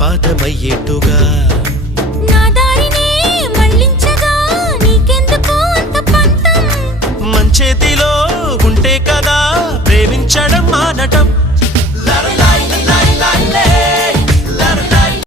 రక్తపాతమయ్యేట్టుగా నా దారినే మళ్ళించగా నీకెందుకు అంత పంతం మంచేతిలో ఉంటే కదా ప్రేమించడం మానటం